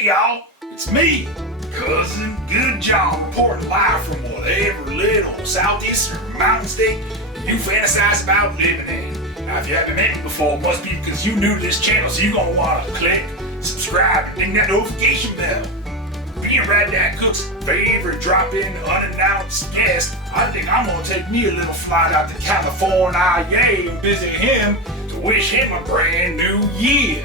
Hey y'all, it's me, Cousin Good John, reporting live from whatever little southeastern mountain state you fantasize about living in. Now if you haven't met me before, it must be because you're new to this channel, so you're going to want to click, subscribe, and ding that notification bell. Being Raddad Cooks' favorite drop-in unannounced guest, I think I'm going to take me a little flight out to California and visit him to wish him a brand new year.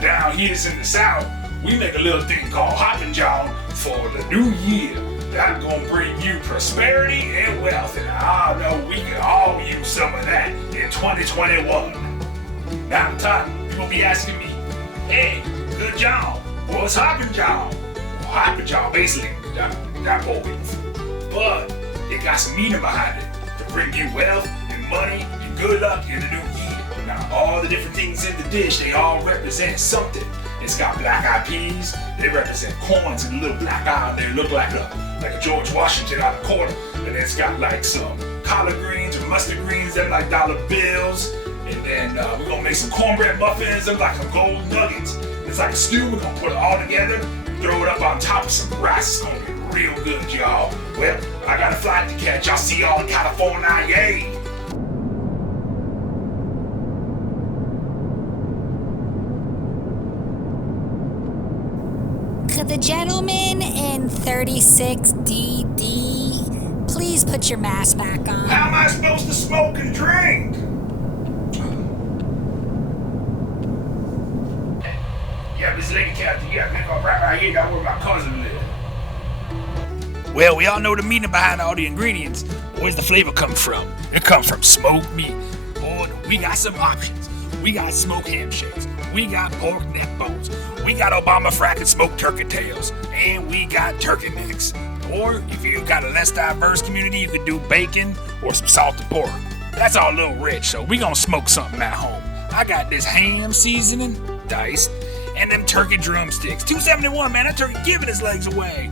Down here in the South, we make a little thing called Hoppin John for the new year. That's gonna bring you prosperity and wealth, and I know we can all use some of that in 2021. Now the time, people be asking me, hey, Good John, what's Hoppin John? Well, Hoppin John basically that whole but it got some meaning behind it to bring you wealth and money and good luck in the new year. Now, all the different things in the dish, they all represent something. It's got black eyed peas, they represent corns and a little black eye there, look like a George Washington out of quarter. And it's got like some collard greens or mustard greens, that like dollar bills. And then we're gonna make some cornbread muffins, that like some gold nuggets. It's like a stew, we're gonna put it all together, throw it up on top of some rice. It's gonna be real good, y'all. Well, I got a flight to catch. I'll see y'all in California, yay! Could the gentleman in 36DD please put your mask back on? How am I supposed to smoke and drink? Yeah, Miss Lady Captain, you got me right here, that's where my cousin lives. Well, we all know the meaning behind all the ingredients. Where's the flavor come from? It comes from smoked meat. Boy, we got some options. We got smoked ham shakes. We got pork neck bones. We got Obama fracking smoked turkey tails. And we got turkey necks. Or if you got a less diverse community, you could do bacon or some salted pork. That's all a little rich, so we gonna smoke something at home. I got this ham seasoning, diced, and them turkey drumsticks. $2.71, man, that turkey giving his legs away.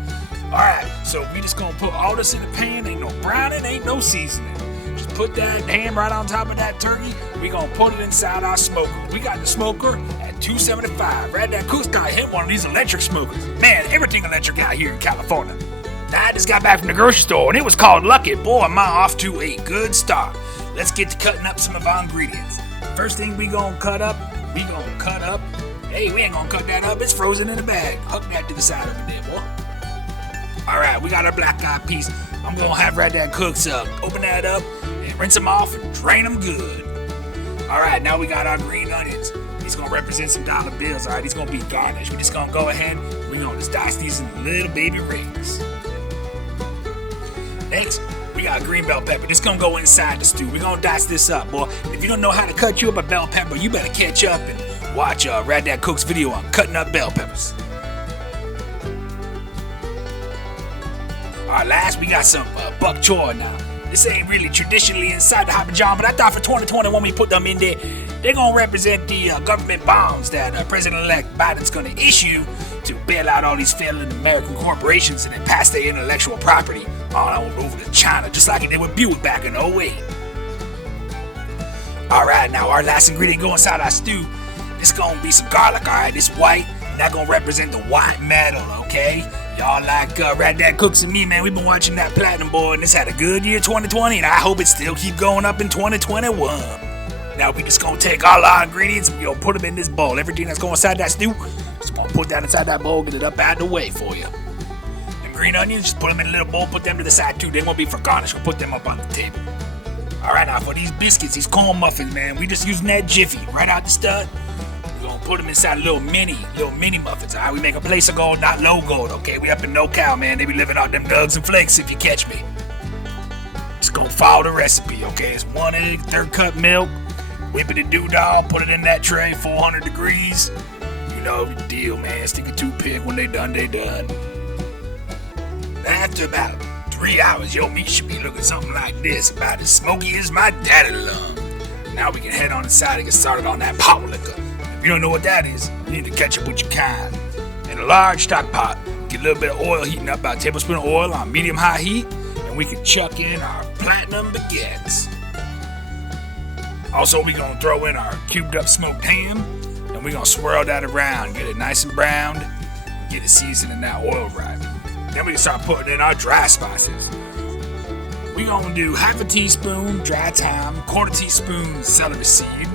Alright, so we just gonna put all this in the pan. Ain't no browning, ain't no seasoning. Just put that ham right on top of that turkey. We gonna put it inside our smoker. We got the smoker at $2.75. Raddad Cooks got hit one of these electric smokers. Man, everything electric out here in California. I just got back from the grocery store and it was called Lucky. Boy, am I off to a good start. Let's get to cutting up some of our ingredients. First thing we gonna cut up, hey, we ain't gonna cut that up, it's frozen in a bag. Hook that to the side of it there, boy. Alright, we got our black eyed peas. I'm gonna have Raddad Cooks open that up and rinse them off and drain them good. Alright, now we got our green onions. These gonna represent some dollar bills, alright? These gonna be garnished. We're just gonna go ahead, we're gonna just dice these in little baby rings. Next, we got green bell pepper. This gonna go inside the stew. We're gonna dice this up, boy. If you don't know how to cut you up a bell pepper, you better catch up and watch Raddad Cooks' video on cutting up bell peppers. Alright, last we got some buck choy now. This ain't really traditionally inside the Hoppin John, but I thought for 2020 when we put them in there, they're gonna represent the government bonds that President-elect Biden's gonna issue to bail out all these failing American corporations and then pass their intellectual property on over to China, just like it did with Built back in 08. Alright, now our last ingredient go inside our stew. This gonna be some garlic, alright? This white, and that gonna represent the white metal, okay? Y'all like Raddad Cooks and me, man. We've been watching that Platinum Boy, and it's had a good year 2020, and I hope it still keep going up in 2021. Now we just gonna take all our ingredients and we gonna put them in this bowl. Everything that's going inside that stew, just gonna put that inside that bowl, get it up out of the way for you. And green onions, just put them in a little bowl, put them to the side too. They won't be for garnish. We'll put them up on the table. Alright, now for these biscuits, these corn muffins, man, we just using that Jiffy right out the stud. We're gonna put them inside little mini muffins. Alright, we make a place of gold, not low gold, okay? We up in NoCal, man. They be living out them nugs and flakes if you catch me. Just gonna follow the recipe, okay? It's 1 egg, 1/3 cup milk. Whip it and doodah, put it in that tray, 400 degrees. You know the deal, man. Stick a toothpick. When they done, they done. After about 3 hours, your meat should be looking something like this, about as smoky as my daddy loved. Now we can head on inside and get started on that pot liquor. If you don't know what that is, you need to catch up with your kind. In a large stock pot, get a little bit of oil heating up, about a tablespoon of oil on medium-high heat, and we can chuck in our platinum baguettes. Also, we're gonna throw in our cubed up smoked ham, and we're gonna swirl that around, get it nice and browned. Get it seasoned in that oil right. Then we can start putting in our dry spices. We gonna do half a teaspoon dry thyme, quarter teaspoon celery seed.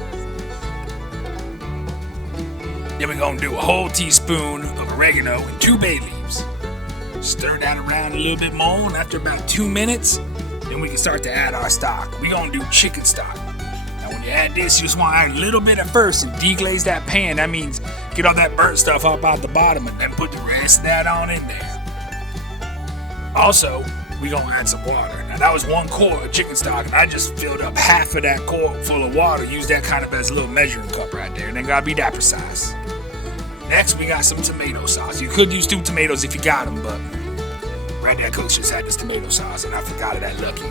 Then we gonna do a whole teaspoon of oregano and 2 bay leaves. Stir that around a little bit more, and after about 2 minutes, then we can start to add our stock. We gonna do chicken stock. Now when you add this, you just wanna add a little bit at first and deglaze that pan. That means get all that burnt stuff up out the bottom and then put the rest of that on in there. Also, we gonna add some water. Now that was 1 quart of chicken stock, and I just filled up half of that quart full of water. Use that kind of as a little measuring cup right there, and then gotta be that precise. Next, we got some tomato sauce. You could use 2 tomatoes if you got them, but Raddad Cooks just had this tomato sauce, and I forgot it at Lucky.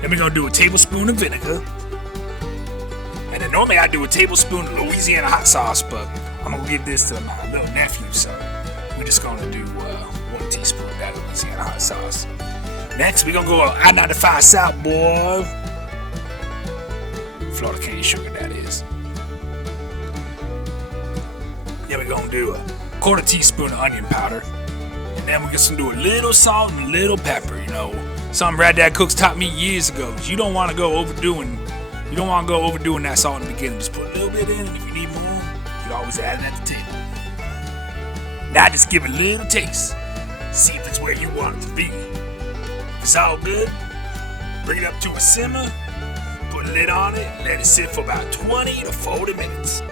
Then we're gonna do a tablespoon of vinegar. And then normally I do a tablespoon of Louisiana hot sauce, but I'm gonna give this to my little nephew, so we're just gonna do 1 teaspoon of that Louisiana hot sauce. Next, we're gonna go I-95 South, boy. Florida cane sugar, that is. Then we're gonna do a quarter teaspoon of onion powder. And then we're just gonna do a little salt and a little pepper, you know. Something Raddad Cooks taught me years ago. You don't wanna go overdoing that salt in the beginning. Just put a little bit in, and if you need more, you can always add it at the table. Now just give it a little taste. See if it's where you want it to be. If it's all good, bring it up to a simmer, put a lid on it, and let it sit for about 20 to 40 minutes.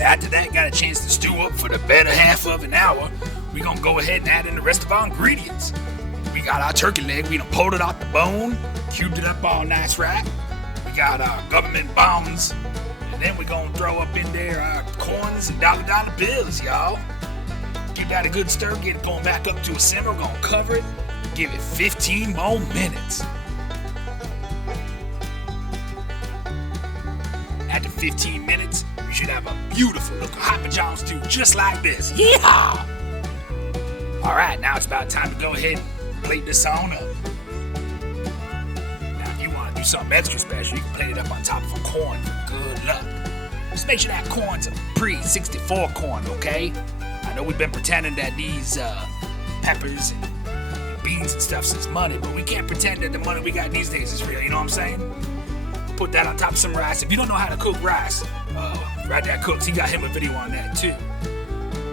After that, got a chance to stew up for the better half of an hour. We're gonna go ahead and add in the rest of our ingredients. We got our turkey leg, we done pulled it off the bone, cubed it up all nice right. We got our government bombs, and then we're gonna throw up in there our coins and dollar bills, y'all. Give that a good stir, get it going back up to a simmer. We're gonna cover it, give it 15 more minutes. After 15 minutes, we should have a beautiful looking Hoppin John stew just like this. Yeehaw! Alright, now it's about time to go ahead and plate this on up. Now if you want to do something extra special, you can plate it up on top of a corn for good luck. Just make sure that corn's a pre-64 corn, okay? I know we've been pretending that these peppers and beans and stuff is money, but we can't pretend that the money we got these days is real, you know what I'm saying? Put that on top of some rice. If you don't know how to cook rice, Raddad Cooks, he got him a video on that too.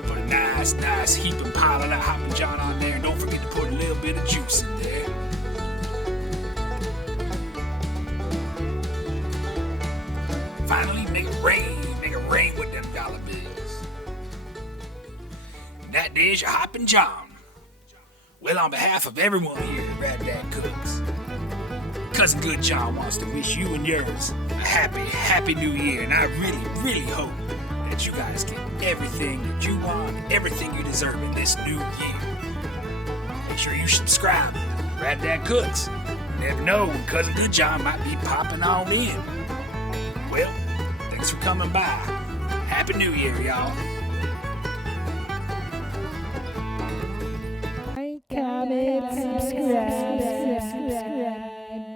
Put a nice heaping pile of that Hoppin John on there, and don't forget to put a little bit of juice in there. Finally, make it rain with them dollar bills. And that there's your Hoppin John. Well, on behalf of everyone here at Raddad Cooks, Cousin Good John wants to wish you and yours a happy new year, and I really hope that you guys get everything that you want, everything you deserve in this new year. Make sure you subscribe to Raddad Cooks. You never know when Cousin Good John might be popping on in. Well, thanks for coming by. Happy New Year, y'all.